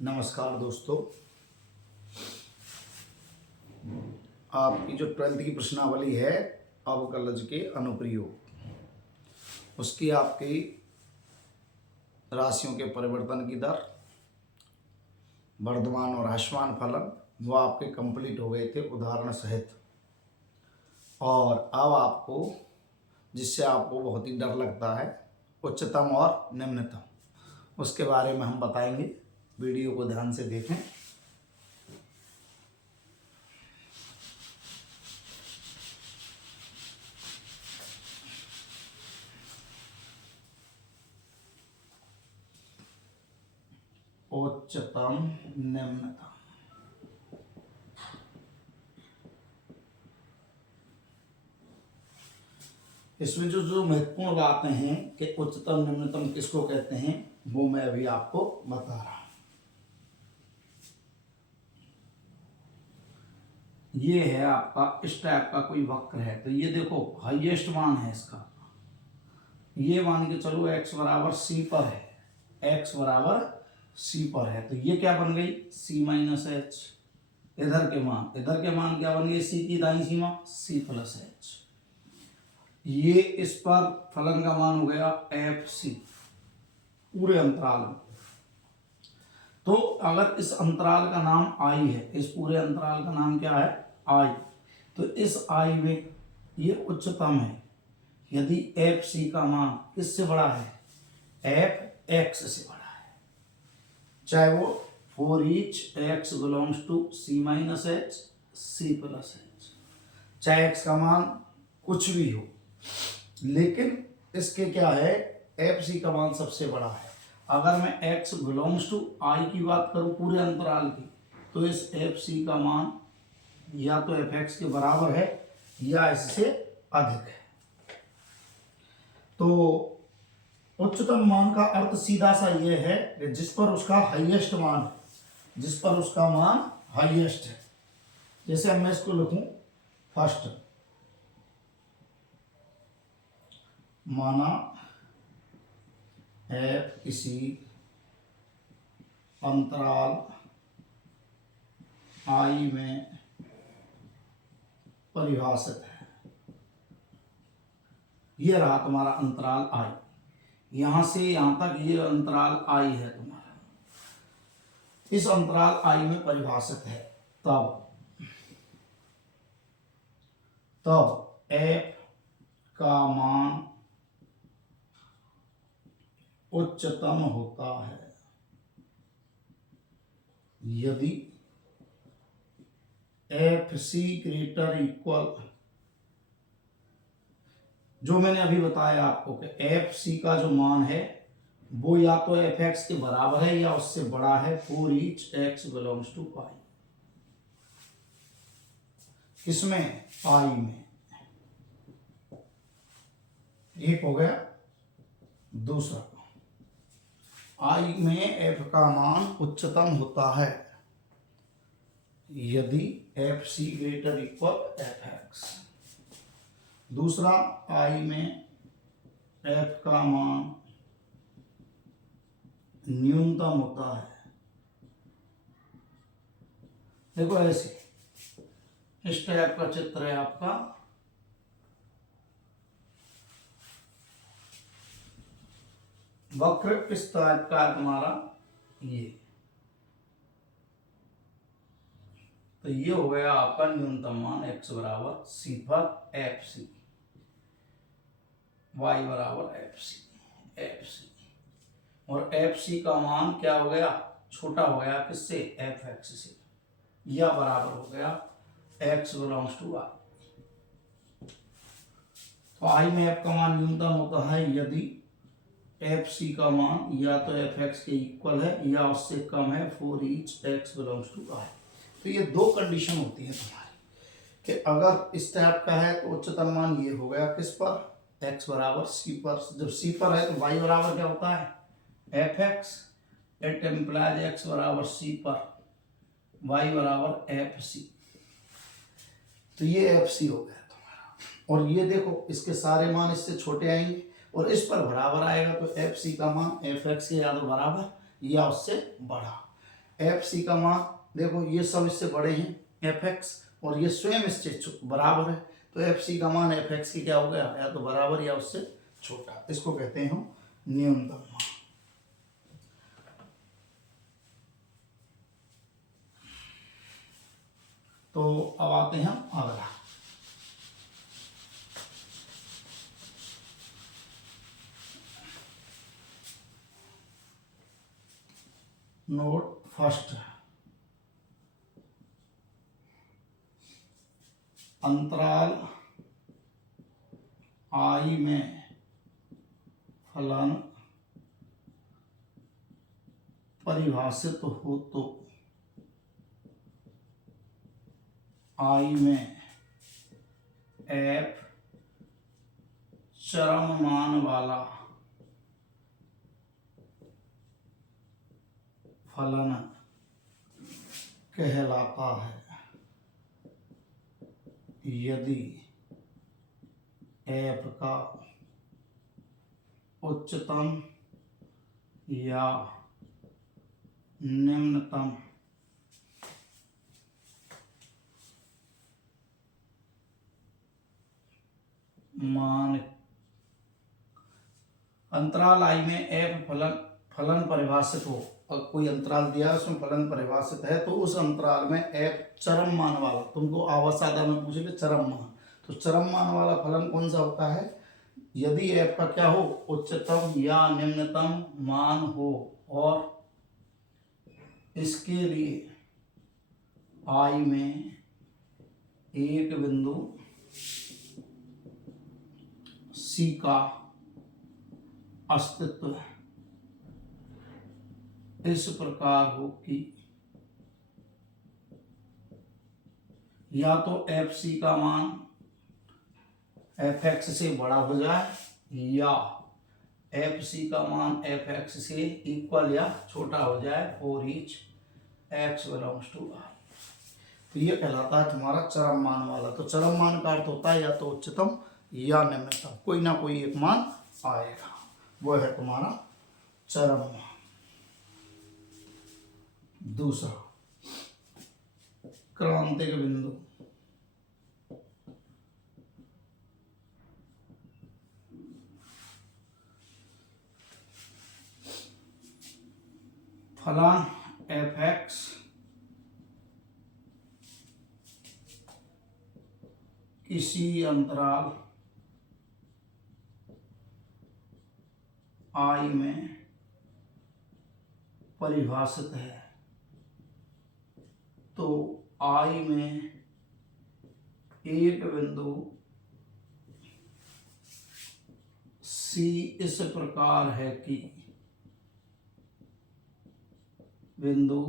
नमस्कार दोस्तों, आपकी जो 12th की प्रश्नावली है अवकलज के अनुप्रयोग, उसकी आपकी राशियों के परिवर्तन की दर, वर्धमान और ह्रासमान फलन वो आपके कंप्लीट हो गए थे उदाहरण सहित। और अब आपको जिससे आपको बहुत ही डर लगता है उच्चतम और निम्नतम, उसके बारे में हम बताएंगे। वीडियो को ध्यान से देखें। उच्चतम निम्नतम, इसमें जो महत्वपूर्ण बातें हैं कि उच्चतम निम्नतम किसको कहते हैं वो मैं अभी आपको बता रहा हूं। ये है आपका इस टाइप का कोई वक्र है, तो ये देखो हाईएस्ट मान है इसका। ये मान के चलो x बराबर c पर है, x बराबर c पर है, तो ये क्या बन गई c माइनस एच। इधर के मान क्या बन गए, c की दाईं सीमा c प्लस एच। ये इस पर फलन का मान हो गया एफ सी पूरे अंतराल में। तो अगर इस अंतराल का नाम आई है, इस पूरे अंतराल का नाम क्या है आई, तो इस आई में ये उच्चतम है यदि एफ सी का मान किससे बड़ा है, एफ एक्स से बड़ा है, चाहे वो for each x belongs to c minus h c plus h, चाहे एक्स का मान कुछ भी हो, लेकिन इसके क्या है एफ सी का मान सबसे बड़ा है। अगर मैं x बिलोंग्स टू आई की बात करूं पूरे अंतराल की, तो इस एफ सी का मान या तो एफ एक्स के बराबर है या इससे अधिक है। तो उच्चतम मान का अर्थ सीधा सा यह है कि जिस पर उसका हाईएस्ट मान है, जिस पर उसका मान हाईएस्ट है। जैसे मैं इसको लिखूं फर्स्ट, माना एफ किसी अंतराल आई में परिभाषित है। ये रहा तुम्हारा अंतराल आई, यहां से यहां तक ये अंतराल आई है तुम्हारा, इस अंतराल आई में परिभाषित है। तब एफ का मान उच्चतम होता है यदि एफ सी ग्रेटर इक्वल, जो मैंने अभी बताया आपको कि एफ सी का जो मान है वो या तो एफ एक्स के बराबर है या उससे बड़ा है for each x belongs to pi. किसमें, आई में। एक हो गया। दूसरा, आई में एफ का मान उच्चतम होता है यदि f c greater equal f x. दूसरा, आई में एफ का मान न्यूनतम होता है। देखो ऐसे इस टाइप का चित्र है आपका, वक्र इस टाइप का है तुम्हारा ये, तो ये हो गया आपका न्यूनतम मान x बराबर c पर एफ सी, y बराबर एफ सी और एफ सी का मान क्या हो गया, छोटा हो गया किससे, एफ एक्स से, या बराबर हो गया x बिलोंग्स टू आई। तो आई में एफ का मान न्यूनतम होता है यदि एफ सी का मान या तो एफ एक्स के इक्वल है या उससे कम है for each x belongs to I. तो ये दो कंडीशन होती है तुम्हारी कि अगर इस टाइप का है तो उच्चतम मान ये हो गया किस पर, x बराबर c पर। जब c पर है तो y बराबर क्या होता है, f x. It implies x बराबर c पर, y बराबर एफ सी। तो ये एफ सी हो गया तुम्हारा। और ये देखो इसके सारे मान इससे छोटे आएंगे और इस पर बराबर आएगा, तो एफ सी का मान एफ एक्स के या तो बराबर या उससे बड़ा। एफ सी का मान देखो ये सब इससे बड़े हैं एफ एक्स, और ये स्वयं इससे बराबर है, तो एफ सी का मान एफ एक्स की क्या हो गया, या तो बराबर या उससे छोटा। इसको कहते हैं हम न्यूनतम मान। तो अब आते हैं हम अगला, नोट फर्स्ट, अंतराल आई में फलन परिभाषित हो तो आई में एफ चरम मान वाला फलन कहलाता है। यदि एफ का उच्चतम या निम्नतम मान अंतराल आई में एफ फलन परिभाषित हो, और कोई अंतराल दिया उसमें फलन परिभाषित है, तो उस अंतराल में एफ चरम मान वाला, तुमको आवासादा में पूछेंगे चरम मान, तो चरम मान वाला फलन कौन सा होता है, यदि एफ का क्या हो, उच्चतम या निम्नतम मान हो, और इसके लिए आई में एक बिंदु सी का अस्तित्व इस प्रकार हो कि या तो एफ सी का मान एफ एक्स से बड़ा हो जाए, या एफ सी का मान एफ एक्स से इक्वल या छोटा हो जाए for each x belongs to I. तो ये कहलाता है तुम्हारा चरम मान वाला। तो चरम मान का अर्थ होता है या तो उच्चतम या निम्नतम, कोई ना कोई एक मान आएगा, वो है तुम्हारा चरम मान। दूसरा, क्रांतिक बिंदु, फलन एफ एक्स किसी अंतराल आई में परिभाषित है, तो आई में एक बिंदु सी इस प्रकार है कि बिंदु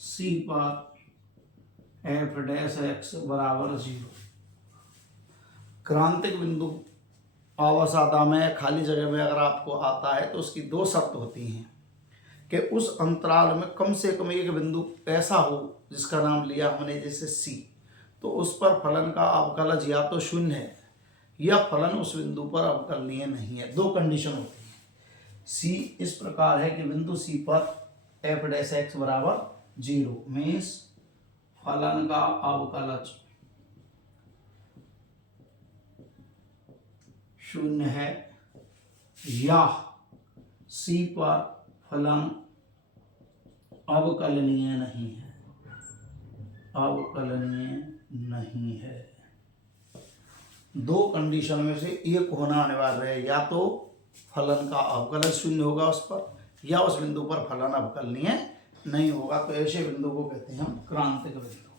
सी पर एफ डैश एक्स बराबर 0। क्रांतिक बिंदु आवासादा में खाली जगह में अगर आपको आता है तो उसकी दो शर्त होती हैं कि उस अंतराल में कम से कम एक बिंदु ऐसा हो जिसका नाम लिया हमने जैसे सी, तो उस पर फलन का अवकलज या तो शून्य है या फलन उस बिंदु पर अवकलनीय नहीं है। दो कंडीशन होती है। सी इस प्रकार है कि बिंदु सी पर एफ डैश एक्स बराबर 0 मीन्स फलन का अवकलज शून्य है, या सी पर फलन अवकलनीय नहीं है, अवकलनीय नहीं है। दो कंडीशन में से एक होना अनिवार्य है, या तो फलन का अवकलज शून्य होगा उस पर, या उस बिंदु पर फलन अवकलनीय नहीं होगा। तो ऐसे बिंदु को कहते हैं हम क्रांतिक बिंदु।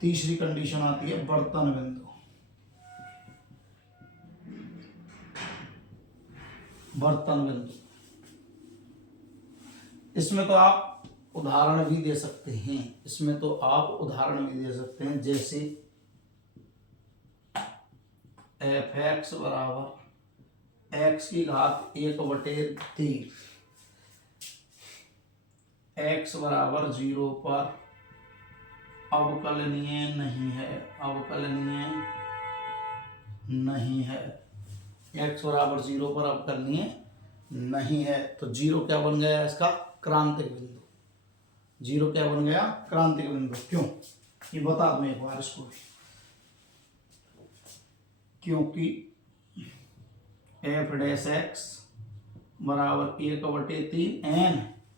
तीसरी कंडीशन आती है वर्तन बिंदु। वर्तन बिंदु, इसमें तो आप उदाहरण भी दे सकते हैं, इसमें तो आप उदाहरण भी दे सकते हैं, जैसे एफ एक्स बराबर एक्स की घात 1/3, एक्स बराबर 0 पर अवकलनीय नहीं है, अवकलनीय नहीं है, एक्स बराबर 0 पर अवकलनीय नहीं है। तो 0 क्या बन गया इसका, क्रांतिक बिंदु। जीरो क्या बन गया? क्रांतिक बिंदु। क्यों? ये बता दूं एक बार इसको भी। क्योंकि एफ डैश एक्स बराबर 1/3 n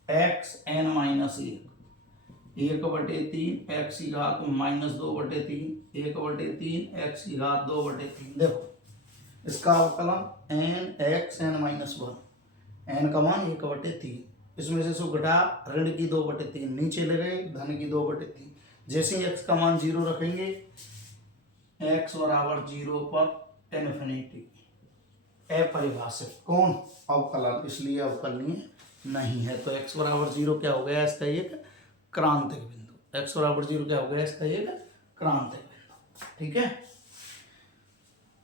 x n minus 1/3 x की घात -2/3 1/3 एक्स की घात 2/3। देखो इसका अवकलन n x n minus 1, n का मान 1/3, इसमें से इसको घटा ऋण की 2/3 नीचे ले गए धन की 2/3। जैसे ही एक्स का मान 0 रखेंगे एक्स बराबर 0 पर इन्फिनिटी अपरिभाषित। कौन? अवकलन, इसलिए अवकलनीय नहीं है। तो x बराबर 0 क्या हो गया? इसका एक क्रांतिक बिंदु। x बराबर 0 क्या हो गया? इसका एक क्रांतिक बिंदु। ठीक है,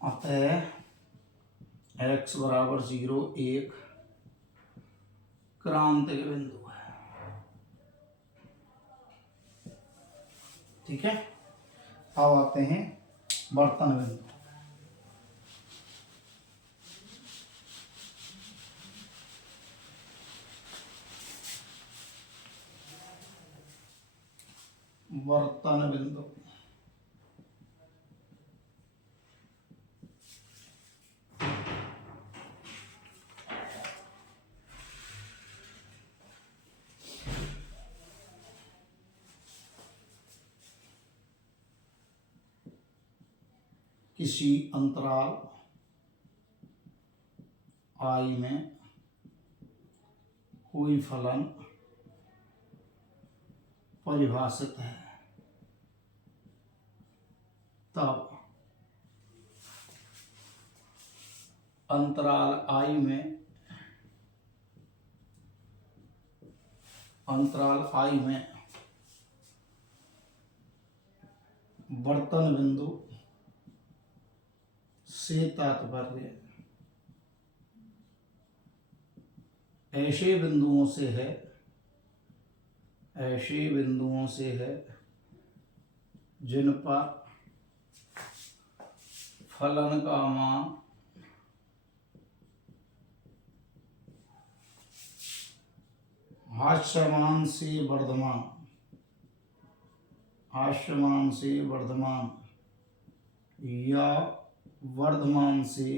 अतः x बराबर 0 एक क्रांतिक बिंदु है। ठीक है, अब आते हैं वर्तन बिंदु। वर्तन बिंदु किसी अंतराल I में कोई फलन परिभाषित है तब अंतराल I में वर्तन बिंदु से तात्पर्य ऐसे बिंदुओं से है जिन पर फलन का मान हास्यमान से वर्धमान या वर्धमान से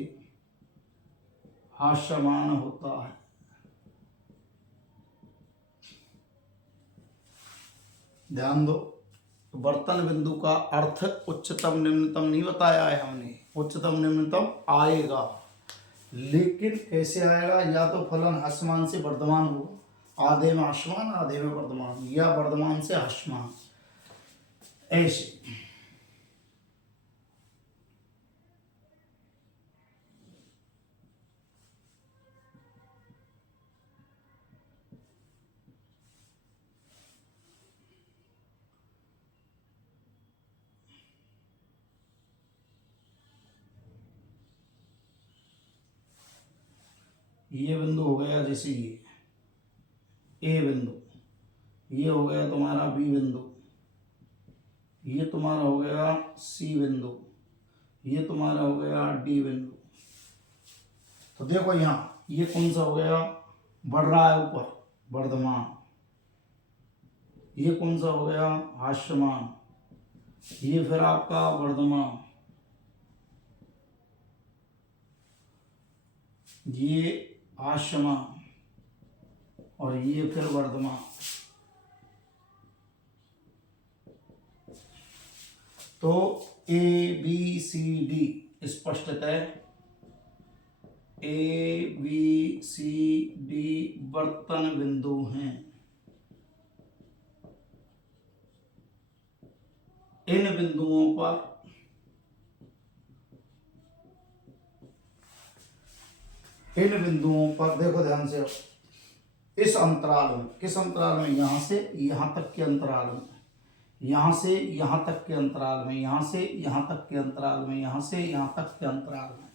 हास्यमान होता है। ध्यान दो, वर्तन बिंदु का अर्थ उच्चतम निम्नतम नहीं बताया है हमने। उच्चतम निम्नतम आएगा, लेकिन कैसे आएगा? या तो फलन हास्यमान से वर्धमान हो, आधे में हास्यमान आधे में वर्धमान, या वर्धमान से हास्यमान, ऐसे। ये बिंदु हो गया जैसे ये ए बिंदु, ये हो गया तुम्हारा बी बिंदु, ये तुम्हारा हो गया सी बिंदु, ये तुम्हारा हो गया डी बिंदु। तो देखो यहाँ ये कौन सा हो गया? बढ़ रहा है ऊपर, वर्धमान। ये कौन सा हो गया? हास्यमान। ये फिर आपका वर्धमान, ये हास्यमान, और ये फिर वर्धमान। तो ए बी सी डी स्पष्टतः ए बी सी डी वर्तन बिंदु हैं। इन बिंदुओं पर देखो ध्यान से, इस अंतराल में, किस अंतराल में? यहां से यहां तक के अंतराल में, यहां से यहां तक के अंतराल में, यहां से यहां तक के अंतराल में, यहां से यहां तक के अंतराल में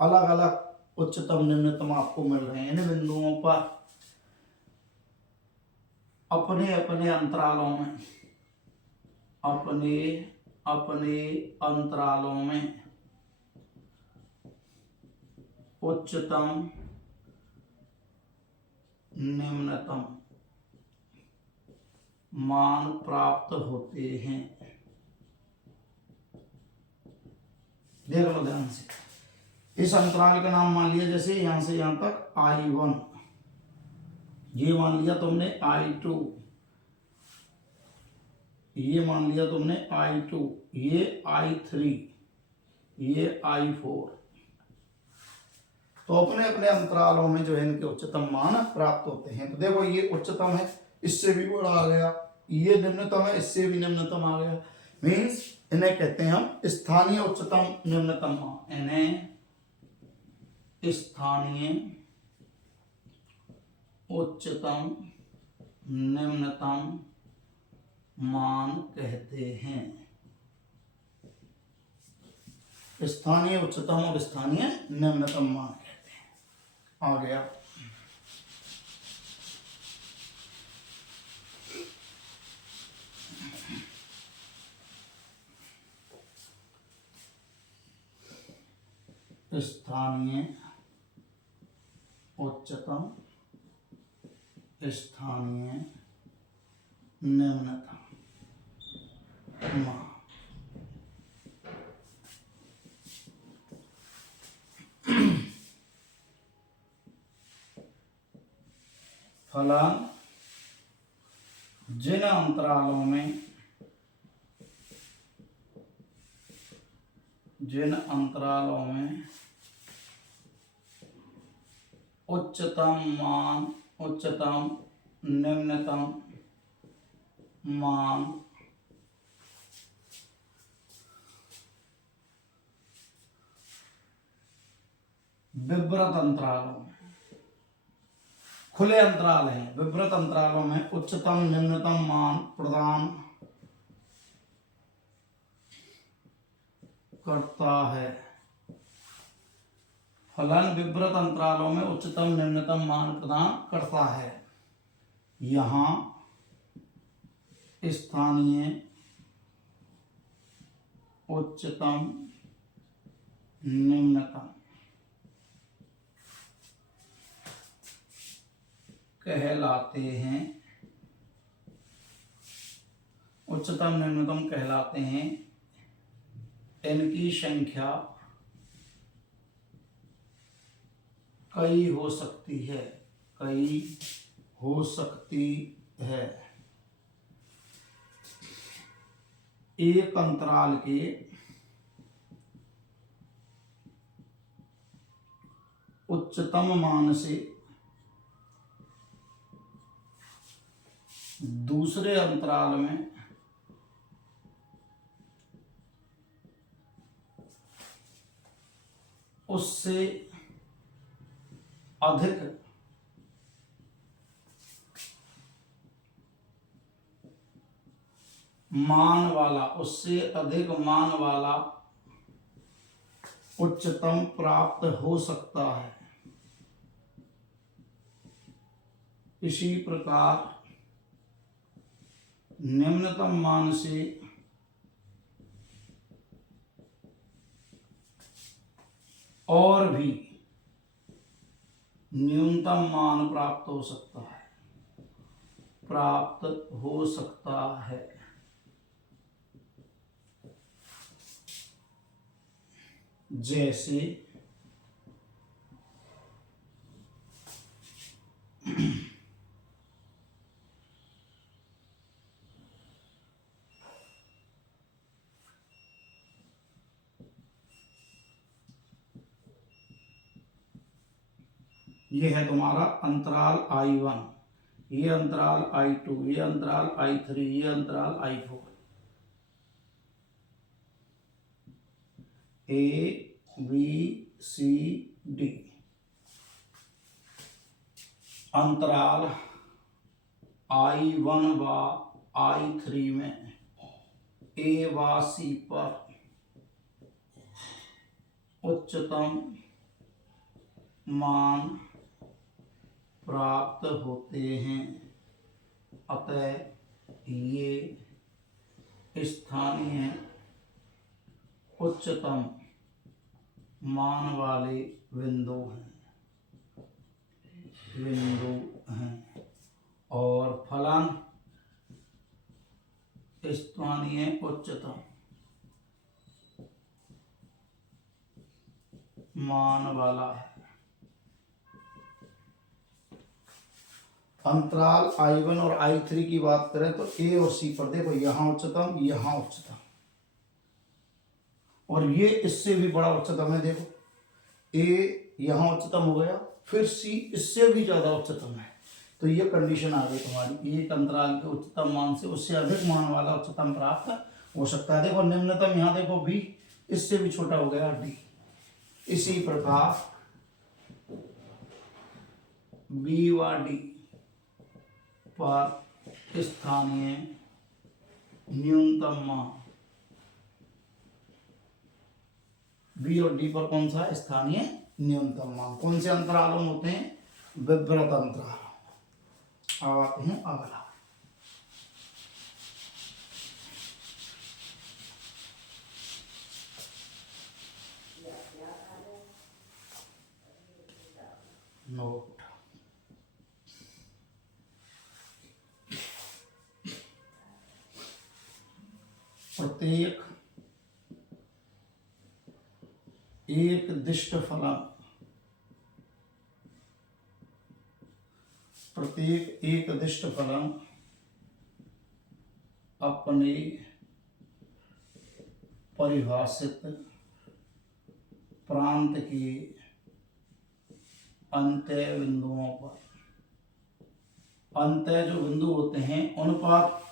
अलग अलग उच्चतम निम्नतम आपको मिल रहे हैं। इन बिंदुओं पर अपने अपने अंतरालों में उच्चतम निम्नतम मान प्राप्त होते हैं। देख लो ध्यान से, इस अंतराल का नाम मान लिया, जैसे यहां से यहां तक I1, ये मान लिया तुमने I2, ये मान लिया तुमने I2, ये I3, ये I4। तो अपने अपने अंतरालों में जो है इनके उच्चतम मान प्राप्त होते हैं। तो देखो ये उच्चतम है, इससे भी बड़ा आ गया, ये निम्नतम है, इससे भी निम्नतम आ गया। मीन्स इन्हें कहते हैं हम स्थानीय उच्चतम निम्नतम मान, इन्हें स्थानीय उच्चतम निम्नतम मान कहते हैं। स्थानीय उच्चतम और स्थानीय निम्नतम मान कहते हैं। आ गया। स्थानीय उच्चतम, स्थानीय निम्नतम मान। फलन जिन अंतरालों में उच्चतम मान, उच्चतम निम्नतम मान विवृत अंतरालों में, खुले अंतराल हैं, विवृत अंतरालों में उच्चतम निम्नतम मान प्रदान करता है। फलन विवृत अंतरालों में उच्चतम निम्नतम मान प्रदान करता है। यहाँ स्थानीय उच्चतम निम्नतम कहलाते हैं, उच्चतम निम्नतम कहलाते हैं। इनकी संख्या कई हो सकती है, कई हो सकती है। एक अंतराल के उच्चतम मान से दूसरे अंतराल में उससे अधिक मान वाला, उससे अधिक मान वाला उच्चतम प्राप्त हो सकता है। इसी प्रकार निम्नतम मान से और भी न्यूनतम मान प्राप्त हो सकता है, प्राप्त हो सकता है। जैसे ये है तुम्हारा अंतराल I1, ये अंतराल I2, ये अंतराल I3, ये अंतराल I4। ABCD अंतराल I1 व I3 में A व C पर उच्चतम मान प्राप्त होते हैं। अतः ये स्थानीय उच्चतम मान वाले बिंदु हैं। और फलन स्थानीय उच्चतम मान वाला है। अंतराल I1 और I3 की बात करें तो ए और सी पर देखो यहां उच्चतम, यहां उच्चतम, और ये इससे भी बड़ा उच्चतम है। देखो ए यहां उच्चतम हो गया, फिर सी इससे भी ज्यादा उच्चतम है। तो ये कंडीशन आ गई तुम्हारी, एक अंतराल के उच्चतम मान से उससे अधिक मान वाला उच्चतम प्राप्त हो सकता है। देखो निम्नतम यहाँ देखो बी, इससे भी छोटा हो गया डी। इसी प्रकार बी व डी पर स्थानीय न्यूनतम मान, बी और डी पर कौन सा स्थानीय न्यूनतम मान कौन से अंतरालों में होते हैं? विवृत अंतराल। अब आते हैं अगला, नोट। प्रत्येक एक दिष्ट फलन, प्रत्येक एक दिष्ट फलन अपने परिभाषित प्रांत के अंत्य बिंदुओं पर, अंत्य जो बिंदु होते हैं उन पर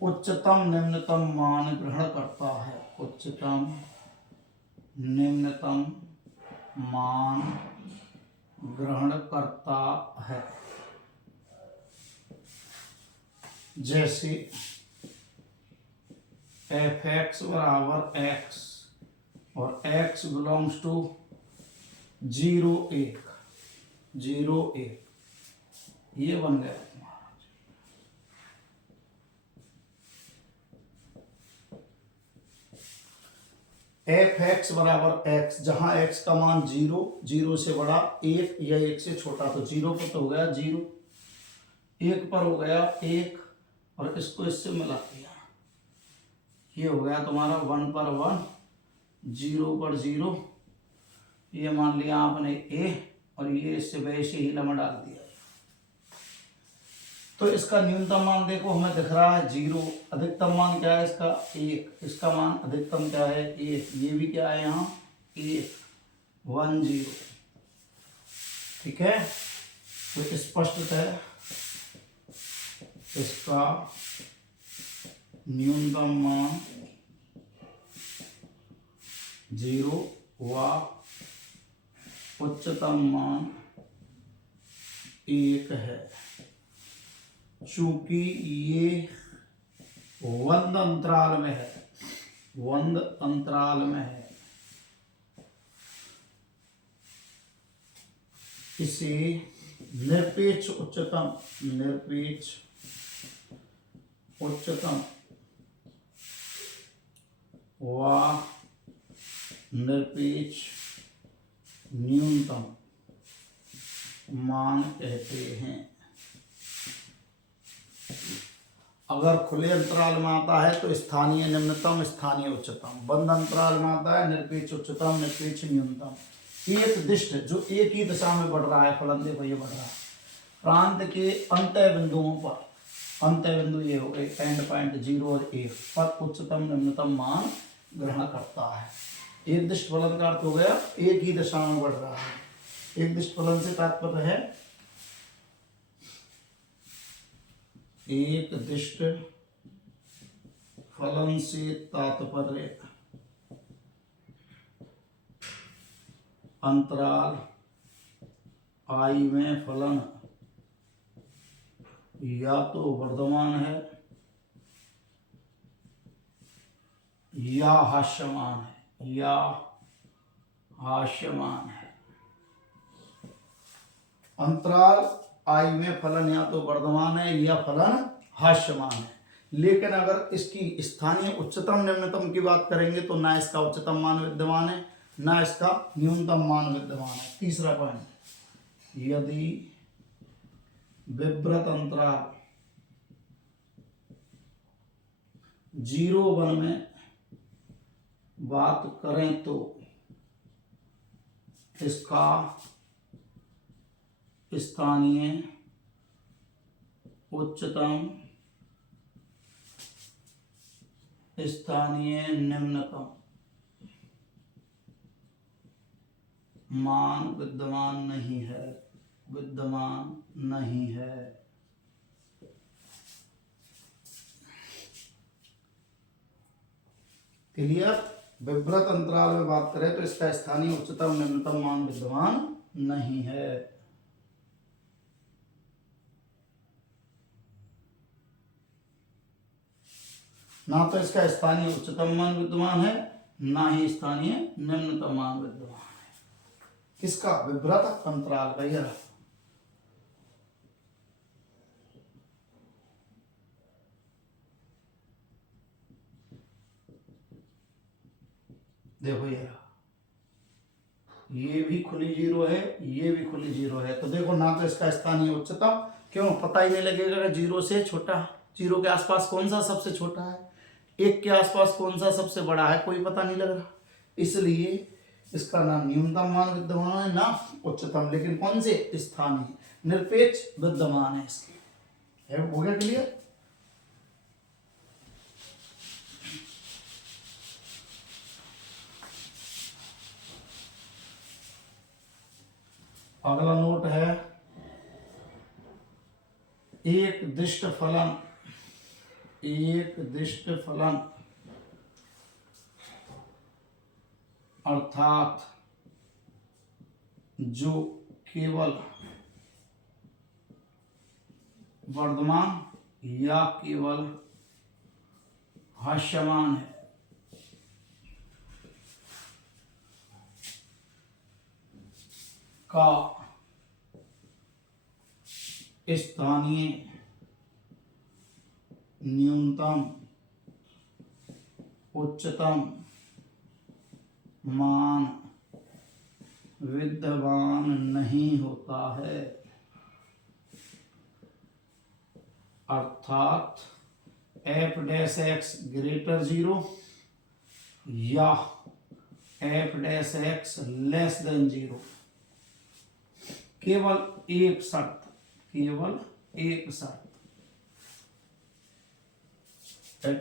उच्चतम निम्नतम मान ग्रहण करता है। उच्चतम निम्नतम मान ग्रहण करता है। जैसे एफ एक्स बराबर एक्स और एक्स बिलोंग्स टू 0 1, 0 1, ये बन गया तुम्हारा। एफ एक्स बराबर एक्स, जहां एक्स का मान 0, 0 से बड़ा 1 या 1 से छोटा, तो 0 पर तो हो गया 0, 1 पर हो गया 1, और इसको इससे मिला दिया, ये हो गया तुम्हारा 1 पर 1, 0 पर 0, ये मान लिया आपने ए, और ये इससे वैसे ही लम्हा डाल दिया। तो इसका न्यूनतम मान देखो हमें दिख रहा है 0, अधिकतम मान क्या है इसका 1, इसका मान अधिकतम क्या है 1, ये भी क्या है यहाँ 1, 1 0, ठीक है। तो स्पष्ट है इसका न्यूनतम मान 0 व उच्चतम मान 1 है। चूंकि ये वंद अंतराल में है, वंद अंतराल में है, इसे निरपेक्ष उच्चतम, निरपेक्ष उच्चतम व निरपेक्ष न्यूनतम मान कहते हैं। अगर खुले अंतराल में आता है तो स्थानीय निम्नतम, स्थानीय उच्चतम, बंद अंतराल में आता है निरपेक्ष उच्चतम, निरपेक्ष न्यूनतम। एक दिष्ट जो एक ही दिशा में बढ़ रहा है, फलन देखो ये बढ़ रहा है, प्रांत के अंत्य बिंदुओं पर, अंत्य बिंदु ये हो गए एंड पॉइंट 0 और 1 पर उच्चतम निम्नतम मान ग्रहण करता है। एक दिष्ट फलन का अर्थ हो गया एक ही दिशा में बढ़ रहा है। एक दिष्ट फलन से तात्पर्य है एक दिष्ट फलन से तात्पर्य अंतराल I में फलन या तो वर्धमान है या हास्यमान है, या हास्यमान है। अंतराल I में फलन या तो वर्धमान है या फलन हास्यमान है। लेकिन अगर इसकी स्थानीय उच्चतम निम्नतम की बात करेंगे तो ना इसका उच्चतम मान विद्यमान है ना इसका न्यूनतम मान विद्यमान है। तीसरा पॉइंट, यदि विवृत अंतराल 0 1 में बात करें तो इसका स्थानीय उच्चतम, स्थानीय निम्नतम मान विद्यमान नहीं है, विद्यमान नहीं है। क्लियर? विवृत अंतराल में बात करें तो इसका स्थानीय उच्चतम निम्नतम मान विद्यमान नहीं है। ना तो इसका स्थानीय उच्चतम मान विद्यमान है, ना ही स्थानीय निम्नतम मान विद्यमान है। किसका? विवृत अंतराल का। यह देखो ये भी खुली 0 है, ये भी खुली 0 है, तो देखो ना तो इसका स्थानीय उच्चतम, क्यों पता ही नहीं लगेगा 0 से छोटा, 0 के आसपास कौन सा सबसे छोटा है, 1 के आसपास कौन सा सबसे बड़ा है, कोई पता नहीं लग रहा। इसलिए इसका ना न्यूनतम मान विद्यमान है ना उच्चतम, लेकिन कौन से? स्थानीय निरपेक्ष विद्यमान है इसके। हो गया क्लियर? अगला नोट है एक दिष्ट फलन, एक दिष्ट फलन अर्थात जो केवल वर्धमान या केवल हास्यमान है, का स्थानीय न्यूनतम उच्चतम मान विद्यमान नहीं होता है, अर्थात f' ग्रेटर 0 या f' लेस देन 0। केवल एक शर्त, केवल एक शर्त,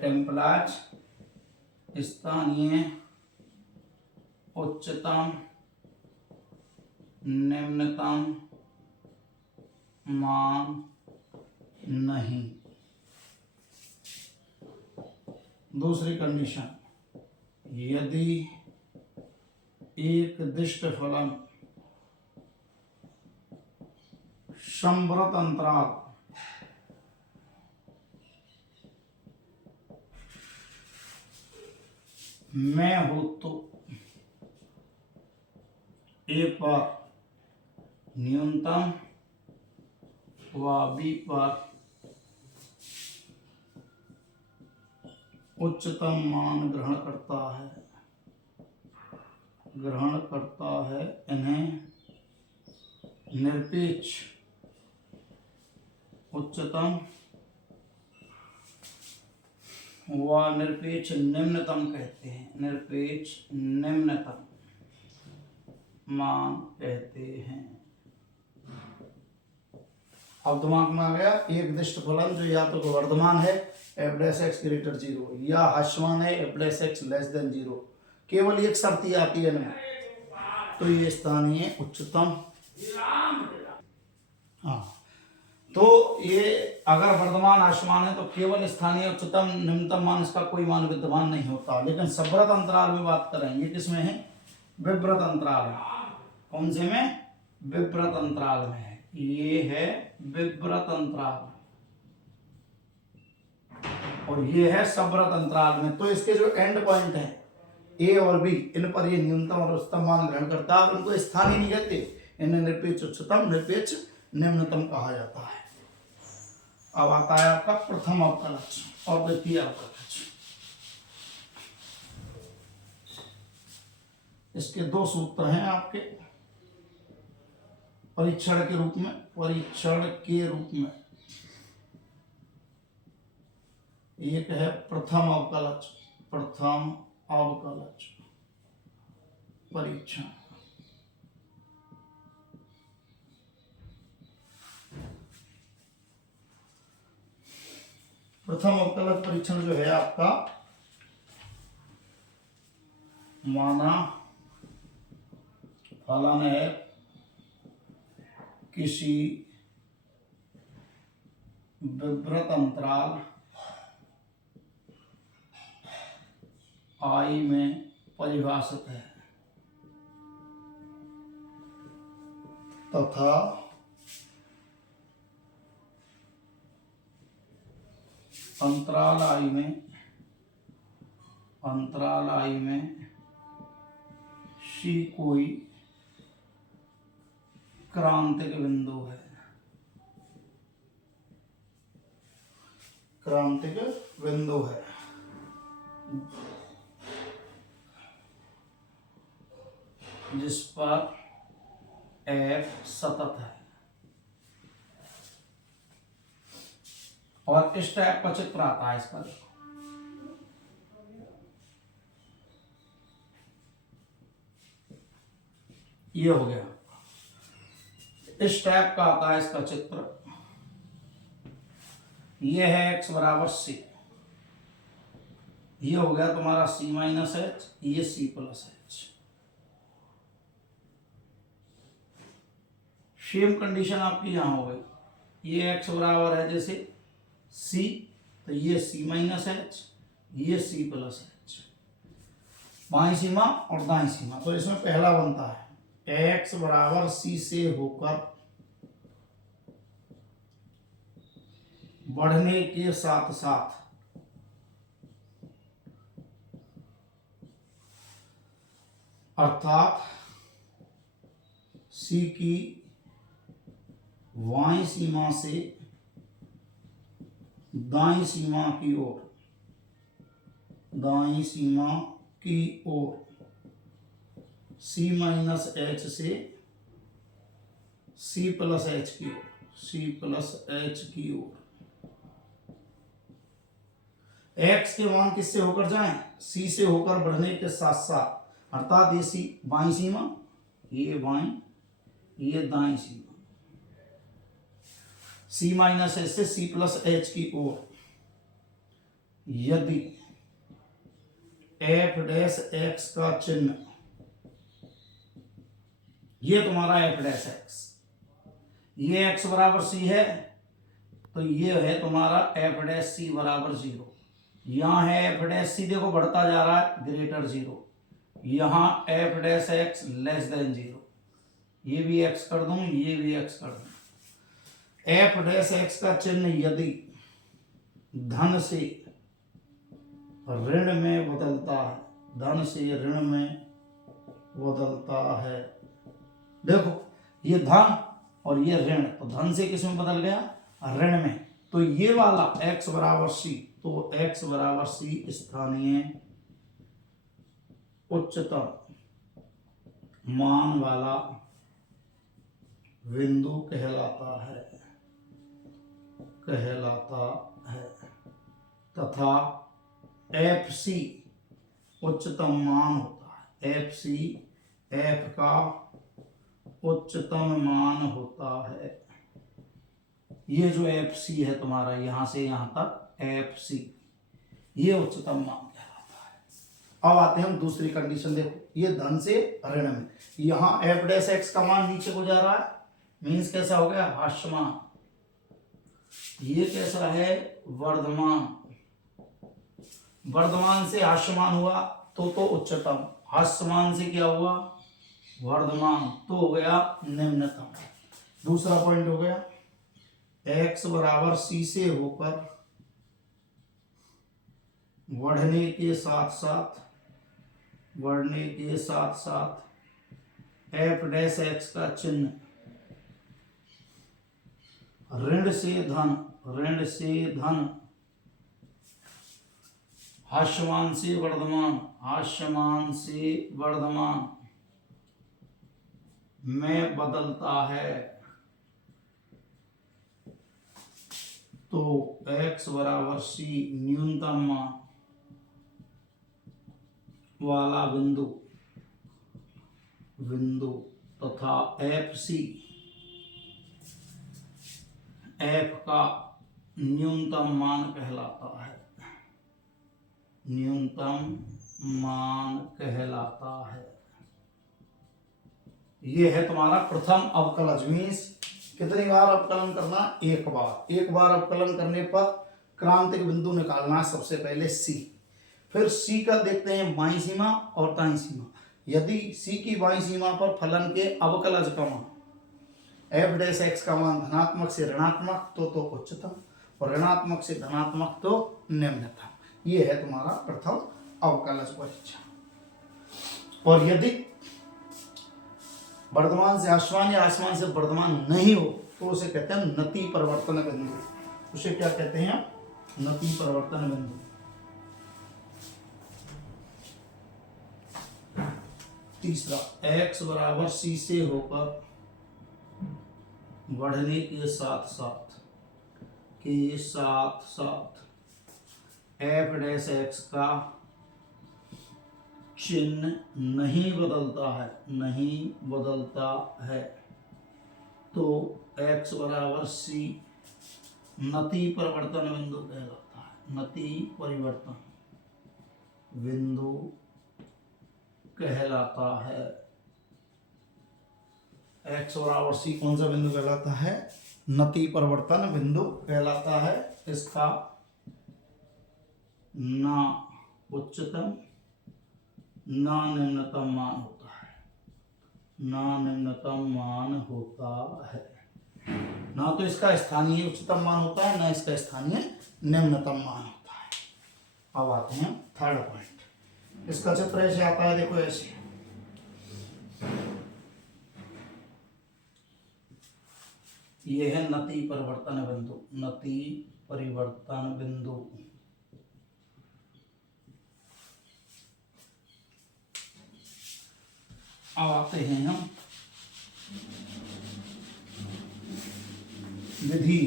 टेम्पलाज स्थानीय उच्चतम निम्नतम मान नहीं। दूसरी कंडीशन, यदि एक दिष्ट फलन संवृत अंतराल में हो तो ए पर न्यूनतम व बी पर उच्चतम मान ग्रहण करता है, इन्हें निरपेक्ष उच्चतम व निरपेक्ष निम्नतम कहते हैं, निरपेक्ष निम्नतम मान कहते हैं। अब दिमाग में आ गया एक दिष्ट फलन जो या तो वर्धमान है f' ग्रेटर 0 या हास्यमान है f' लेस देन 0, केवल एक शर्त आती है ना, तो ये स्थानीय उच्चतम। हाँ, तो ये अगर वर्धमान हास्यमान है तो केवल स्थानीय उच्चतम निम्नतम मान, इसका कोई मान विद्यमान नहीं होता। लेकिन संवृत अंतराल में बात करेंगे, किसमें है? विवृत अंतराल में। कौन से में? विवृत अंतराल में है। ये है विवृत अंतराल और ये है संवृत अंतराल में। तो इसके जो एंड पॉइंट है ए और बी, इन पर ये न्यूनतम और उच्चतम मान ग्रहण करता है और उनको स्थानीय नहीं कहते, इन्हें निरपेक्ष उच्चतम निरपेक्ष निम्नतम कहा जाता है। अब आता है आपका प्रथम अवकलज और द्वितीय अवकलज। इसके दो सूत्र हैं आपके परीक्षण के रूप में, एक है प्रथम अवकलज, प्रथम अवकलज परीक्षण। प्रथम अवकलज परीक्षण जो है आपका, माना फलन है किसी विवृत अंतराल I में परिभाषित है तथा अंतराल I में C कोई क्रांतिक बिंदु है, क्रांतिक बिंदु है। जिस पर F सतत है। और इस टाइप का चित्र आता है इस पर। ये हो गया, इस टाइप का आता है इसका चित्र। ये है x बराबर c, ये हो गया तुम्हारा c माइनस एच, ये c plus H. Same condition आपकी यहां हो गई। ये x बराबर है जैसे c, तो ये c माइनस एच, ये c प्लस एच, बाईं सीमा और दाईं सीमा। तो इसमें पहला बनता है x बराबर c से होकर बढ़ने के साथ साथ अर्थात c की बाईं सीमा से दाईं सीमा की ओर, दाईं सीमा की ओर c माइनस एच से c प्लस एच की ओर, c प्लस एच की ओर। x के मान किससे होकर जाएं? c से होकर बढ़ने के साथ साथ, अर्थात ये c बाईं सीमा, ये बाईं, ये दाईं सीमा, c माइनस एच से c प्लस एच की ओर। यदि f डैश x का चिन्ह, ये तुम्हारा f डैश x, ये x बराबर c है, तो ये है तुम्हारा f डैश c बराबर 0। यहाँ है f डैश c, देखो बढ़ता जा रहा है, ग्रेटर 0। यहाँ f dash x less than 0, ये भी x कर दूं, ये भी x कर दूं। f डैश x का चिन्ह यदि धन से ऋण में बदलता है, धन से ऋण में बदलता है, देखो ये धन और ये ऋण, तो धन से किस में बदल गया? ऋण में। तो ये वाला x बराबर c, तो x बराबर c स्थानीय उच्चतम मान वाला बिंदु कहलाता है, कहलाता है। तथा fc उच्चतम मान होता है, fc f का उच्चतम मान होता है। ये जो fc है तुम्हारा यहां से यहां तक fc, ये उच्चतम मान कहलाता है। अब आते हैं हम दूसरी कंडीशन। देखो ये धन से ऋण में, यहाँ f डैश x का मान नीचे को जा रहा है, मीन्स कैसा हो गया? हास्यमान। ये कैसा है? वर्धमान। वर्धमान से हास्यमान हुआ तो उच्चतम, हास्यमान से क्या हुआ? वर्धमान, तो हो गया निम्नतम। दूसरा पॉइंट हो गया x बराबर c से होकर बढ़ने के साथ साथ, बढ़ने के साथ साथ f डैश x का चिन्ह ऋण से धन, ऋण से धन, हास्यमान से वर्धमान, हास्यमान से वर्धमान में बदलता है। तो x बराबर c न्यूनतम मान वाला बिंदु तथा f का न्यूनतम मान कहलाता है, ये है तुम्हारा प्रथम अवकलज। मीन्स कितनी बार अवकलन करना? एक बार अवकलन करने पर क्रांतिक बिंदु निकालना सबसे पहले c, फिर c का देखते हैं बाईं सीमा और दाईं सीमा। यदि c की बाईं सीमा पर फलन के अवकलज का मान f डैश x का मान धनात्मक से ऋणात्मक तो उच्चतम, और ऋणात्मक से धनात्मक तो निम्नतम। ये है तुम्हारा प्रथम अवकलज परीक्षण। और यदि वर्धमान से आसमान या आसमान से वर्धमान नहीं हो तो उसे कहते हैं नति परिवर्तन बिंदु। उसे क्या कहते हैं? नति परिवर्तन बिंदु। तीसरा, x बराबर c से होकर बढ़ने के साथ साथ f डैश x का चिन्ह नहीं बदलता है, तो x बराबर c नति परिवर्तन बिंदु कहलाता है। नति परिवर्तन बिंदु कहलाता है। x बराबर c कौन सा बिंदु कहलाता है? नति परिवर्तन बिंदु कहलाता है। इसका ना उच्चतम ना निम्नतम मान होता है। ना तो इसका स्थानीय उच्चतम मान होता है, ना इसका स्थानीय निम्नतम मान होता है। अब आते हैं थर्ड पॉइंट। इसका चित्र ऐसे आता है, देखो ऐसे। ये है नति परिवर्तन बिंदु। अब आते हैं हम विधि।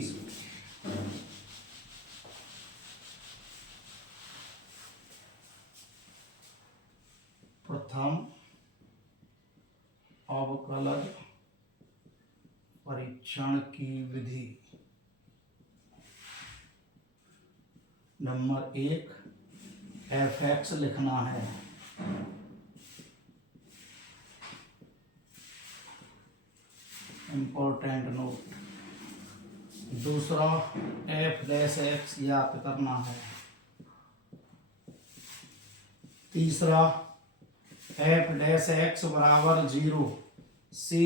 प्रथम अवकलज परीक्षण की विधि। नंबर 1, f(x) लिखना है। Important note. दूसरा, f डैश x याद करना है। तीसरा, f डैश x बराबर 0 से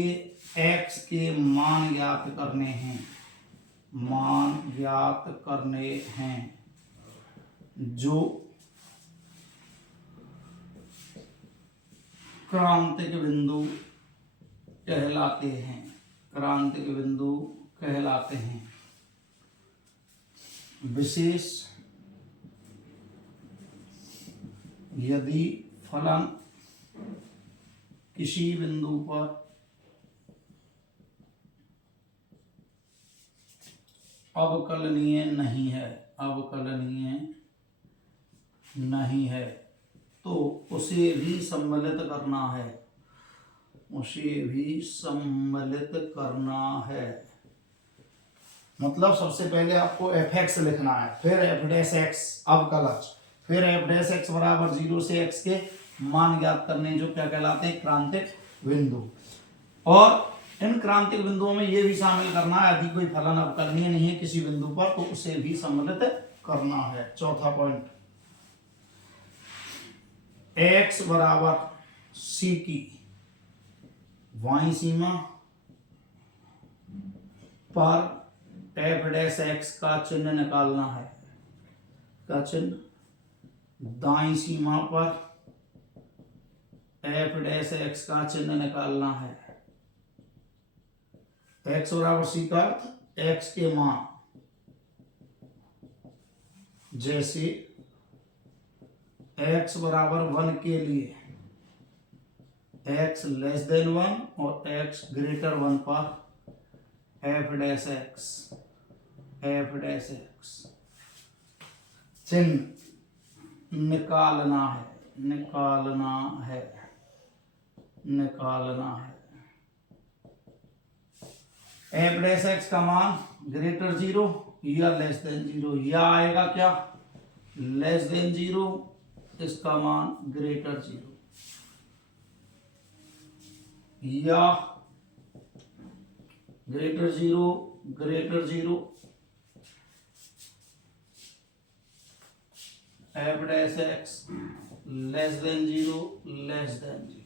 x के मान ज्ञात करने हैं जो क्रांतिक बिंदु कहलाते हैं। विशेष यदि फलन किसी बिंदु पर अवकलनीय नहीं है तो उसे भी सम्मिलित करना है। मतलब सबसे पहले आपको f(x) लिखना है, फिर f डैश x अवकलज, फिर f डैश x बराबर 0 से x के मान ज्ञात करने, जो क्या कहलाते हैं? क्रांतिक बिंदु। और इन क्रांतिक बिंदुओं में ये भी शामिल करना है, यदि कोई फलन अवकलनीय नहीं है किसी बिंदु पर तो उसे भी सम्मिलित करना है। चौथा पॉइंट, x बराबर c की बाईं सीमा पर f डैश x का चिन्ह निकालना है। दाईं सीमा पर f डैश x का चिन्ह निकालना है। x बराबर c का अर्थ x के मान, जैसे x बराबर 1 के लिए x लेस देन 1 और x ग्रेटर 1 पर f dash x F dash x, चिन्ह निकालना है, निकालना है, निकालना है। एफ डैश एक्स का मान ग्रेटर 0 या लेस देन 0, या आएगा क्या लेस देन 0, इसका मान ग्रेटर 0, या greater 0 greater 0, F dash x less than 0 less than 0।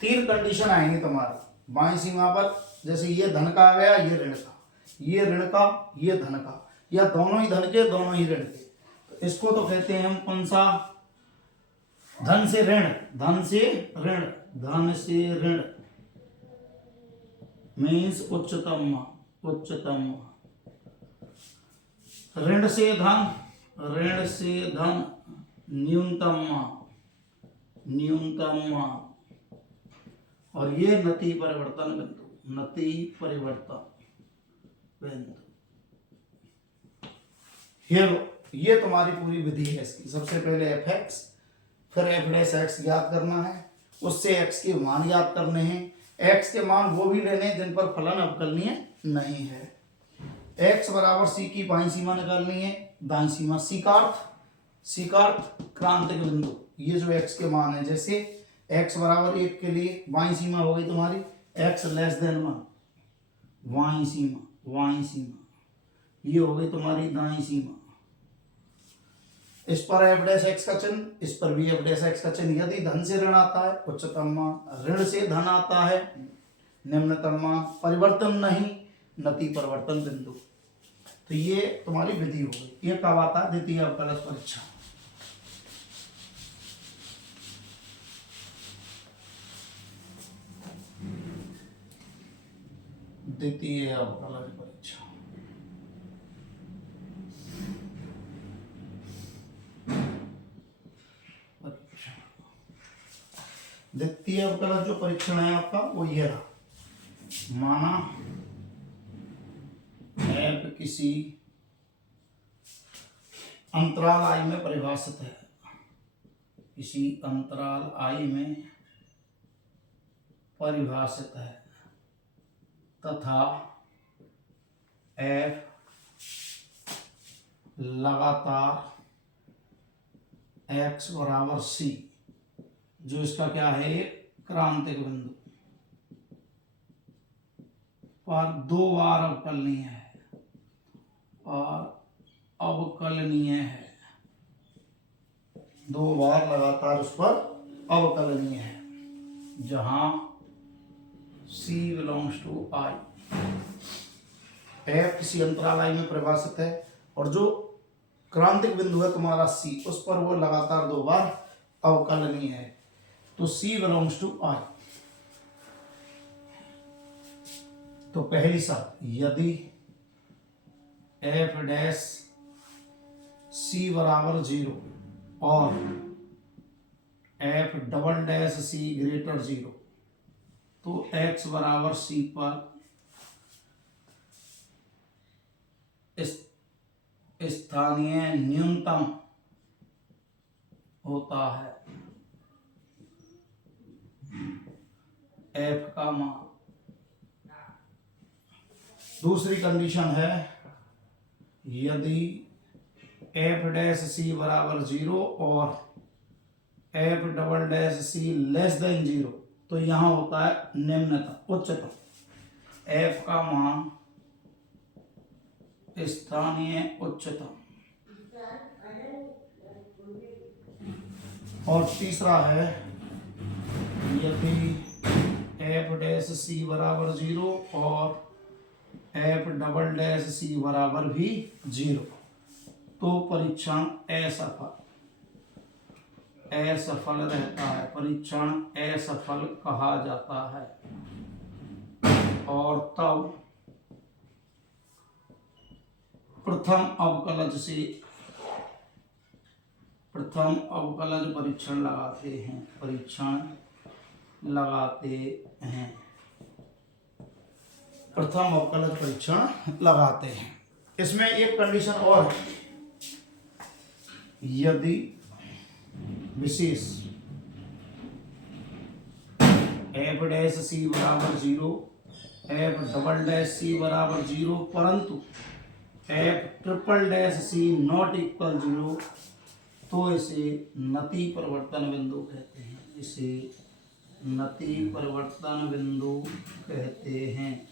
तीन कंडीशन आएंगी तुम्हारी बाईं सीमा पर, जैसे ये धन का आ गया, ये ऋण का, ये ऋण का, ये धन का, या दोनों ही धन के दोनों ही ऋण के। तो इसको तो कहते हैं हम कौन सा, धन से ऋण, धन से ऋण, धन से ऋण मीन्स उच्चतम, उच्चतम, ऋण से धन, ऋण से धन न्यूनतम, न्यूनतम, और ये नति परिवर्तन बिंदु, नति परिवर्तन बिंदु। ये तुम्हारी पूरी विधि है इसकी। सबसे पहले एफ एक्स, फिर एफ डैश एक्स ज्ञात करना है, उससे एक्स के मान ज्ञात करने हैं, एक्स के मान वो भी लेने हैं जिन पर फलन अवकलनीय नहीं है। एक्स बराबर सी की बाईं सीमा निकालनी है, दाईं सीमा सी का अर्थ, सी का अर्थ क्रांतिक बिंदु, ये जो एक्स के मान है, जैसे एक्स बराबर 1 के लिए बाईं सीमा हो गई तुम्हारी एक्स लेस देन 1, बाईं सीमा, बाईं सीमा, ये हो गई तुम्हारी दाईं सीमा। इस पर एफ डैश एक्स का चिन्ह, इस पर भी एफ डैश एक्स का चिन्ह। यदि धन से ऋण आता है उच्चतम मान, ऋण से धन आता है निम्नतम मान, परिवर्तन नहीं नति परिवर्तन बिंदु। तो ये तुम्हारी विधि हो गई। ये कब आता है, द्वितीय अवकलज परीक्षा। द्वितीय अवकलज परीक्षा। द्वितीय अवकलज जो परीक्षण है आपका वो ये रहा, माना एफ किसी अंतराल आई में परिभाषित है, किसी अंतराल आई में परिभाषित है, तथा एफ लगातार एक्स बराबर सी, जो इसका क्या है क्रांतिक बिंदु पर 2 बार अवकलनीय है, और अवकलनीय है, 2 बार लगातार उस पर अवकलनीय है, जहां C belongs to I। F किसी अंतराल आई में परिभाषित है और जो क्रांतिक बिंदु है तुम्हारा C, उस पर वो लगातार 2 बार अवकलनीय है, तो C बिलोंग्स टू I। तो पहली शर्त, यदि एफ डैश सी बराबर 0 और F double dash C greater 0, तो एक्स बराबर सी पर स्थानीय न्यूनतम होता है एफ का मान। दूसरी कंडीशन है, यदि एफ डैश सी बराबर 0 और F double dash C less than 0, तो यहां होता है निम्नतम, उच्चतम, एफ का मान स्थानीय उच्चतम। और तीसरा है, यदि एफ डैश सी बराबर 0 और एफ डबल डैश सी बराबर भी 0, तो परीक्षण असफल, असफल रहता है, परीक्षण असफल कहा जाता है। और तब प्रथम अवकलज परीक्षण लगाते हैं, परीक्षण लगाते हैं, प्रथम अवकलज परीक्षण लगाते हैं। इसमें एक कंडीशन और है, यदि विशेष एफ डैश सी बराबर 0, एफ डबल डैश सी बराबर 0, परंतु f triple dash c not equal 0, तो इसे नति परिवर्तन बिंदु कहते हैं। इसे नति परिवर्तन बिंदु कहते हैं।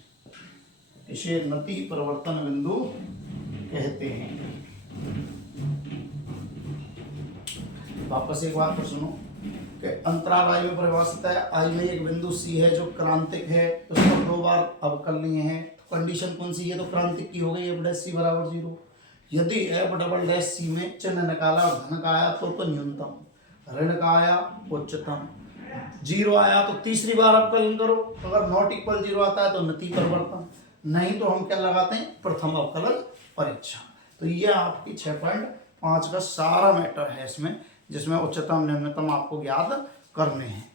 इसे नति परिवर्तन बिंदु कहते हैं। वापस एक बात को सुनो कि अंतराल आई में परिभाषित है, आई में एक बिंदु सी है जो क्रांतिक है, उस पर 2 बार अवकलनीय है। तो कंडीशन कौन सी है? तो क्रांतिक की हो गई, एफ डैश सी बराबर 0। यदि एफ डबल डैश सी में चिन्ह निकाला और धन का आया तो न्यूनतम, ऋण का आया उच्चतम, 0 आया तो तीसरी बार अवकलन करो, अगर नॉट इक्वल 0 आता है तो नति परिवर्तन, नहीं तो हम क्या लगाते हैं? प्रथम अवकलन परीक्षा। तो ये आपकी 6.5 का सारा मैटर है इसमें, जिसमें उच्चतम निम्नतम आपको ज्ञात करने हैं।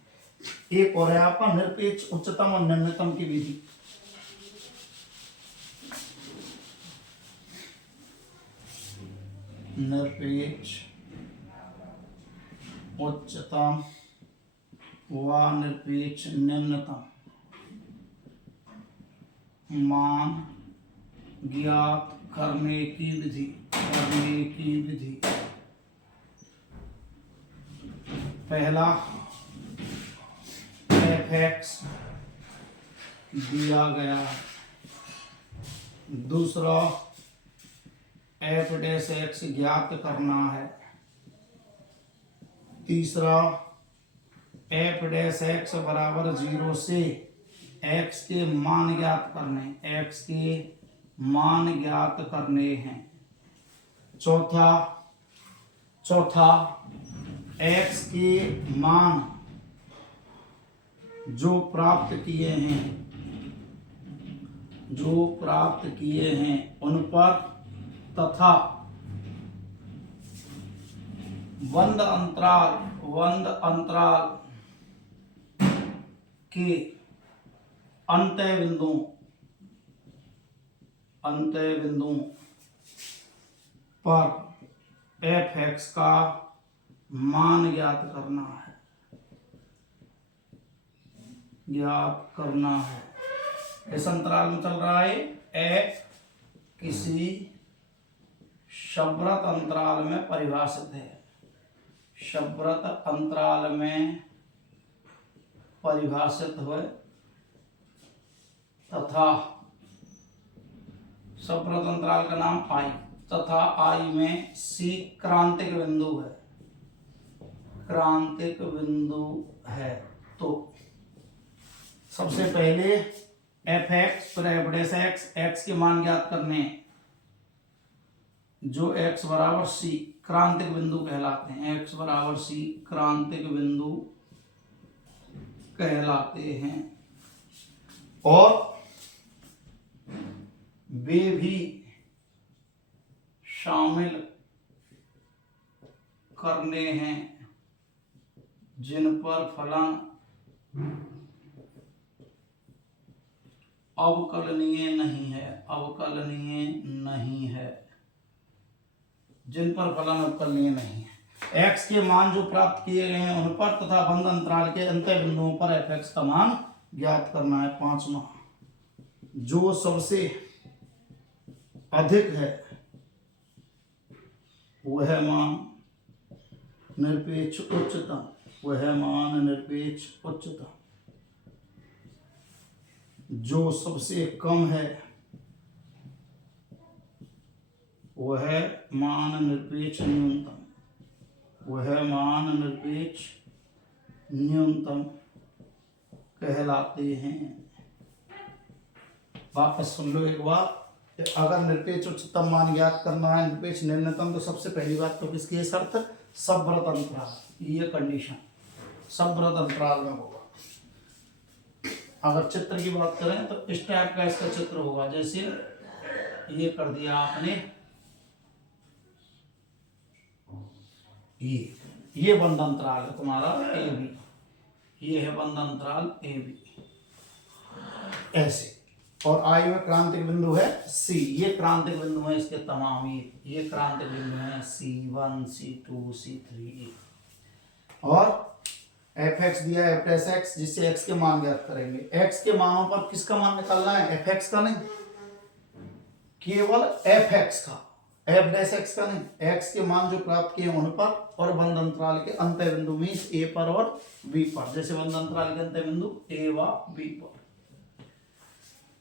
एक और है आपका निरपेक्ष उच्चतम और निम्नतम की विधि। निरपेक्ष उच्चतम व निरपेक्ष निम्नतम मान ज्ञात करने की विधि। पहला एफ एक्स दिया गया, दूसरा एफ डैश एक्स ज्ञात करना है, तीसरा एफ डैश एक्स बराबर 0 से एक्स के मान ज्ञात करने हैं, चौथा एक्स के मान जो प्राप्त किए हैं उन पर तथा बंद अंतराल के अंतः बिंदुओं पर एफ एक्स का मान ज्ञात करना है। इस अंतराल में चल रहा है एफ किसी शब्रत अंतराल में परिभाषित है, शब्रत अंतराल में परिभाषित है तथा शब्रत अंतराल का नाम आई, तथा आई में सी क्रांतिक बिंदु है। तो सबसे पहले एफ एक्स फिर एफ डैश एक्स, एक्स के मान ज्ञात करने जो एक्स बराबर सी क्रांतिक बिंदु कहलाते हैं, एक्स बराबर सी क्रांतिक बिंदु कहलाते हैं, और वे भी शामिल करने हैं जिन पर फलन अवकलनीय नहीं है, जिन पर फलन अवकलनीय नहीं है। एक्स के मान जो प्राप्त किए गए हैं उन पर तथा बंद अंतराल के अंत्य बिंदुओं पर एफ एक्स का मान ज्ञात करना है। 5वां, जो सबसे अधिक है वह मान निरपेक्ष उच्चतम, जो सबसे कम है वह मान निरपेक्ष न्यूनतम कहलाते हैं। वापस सुन लो एक बार, अगर निरपेक्ष उच्चतम मान ज्ञात करना है, निरपेक्ष निम्नतम, तो सबसे पहली बात तो किसकी शर्त? सब्रत अंतराल। ये कंडीशन सब्रत अंतराल में होगा। अगर चित्र की बात करें तो इस टाइप का इसका चित्र होगा, जैसे ये कर दिया आपने, ये बंद अंतराल है तुम्हारा ए बी, ये है बंद अंतराल ए बी, ऐसे और आई में क्रांतिक बिंदु है सी। ये क्रांतिक बिंदु है इसके तमाम, ये क्रांतिक बिंदु है C1 C2 C3। और एफ एक्स दिया है, एफ डैश एक्स, जिससे एक्स के मान ज्ञात करेंगे। एक्स के मानों पर किसका मान निकालना है, एफ एक्स का नहीं, केवल एफ एक्स का, एफ डैश एक्स का नहीं। एक्स के मान जो प्राप्त किए उन पर, और बंद अंतराल के अंत्य बिंदु मीन्स ए पर और बी पर। जैसे बंद अंतराल के अंत्य बिंदु ए व बी पर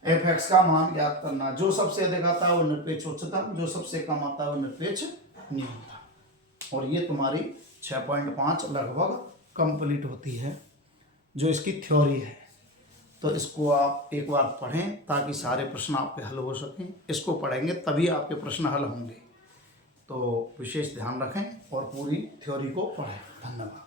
एफ एक्स का मान ज्ञात करना। जो सबसे अधिक आता है वो निरपेक्ष उच्चतम, जो सबसे कम आता है वो निरपेक्ष न्यूनतम। और ये तुम्हारी 6.5 लगभग कंप्लीट होती है, जो इसकी थ्योरी है। तो इसको आप एक बार पढ़ें ताकि सारे प्रश्न आपके हल हो सकें। इसको पढ़ेंगे तभी आपके प्रश्न हल होंगे। तो विशेष ध्यान रखें और पूरी थ्योरी को पढ़ें। धन्यवाद।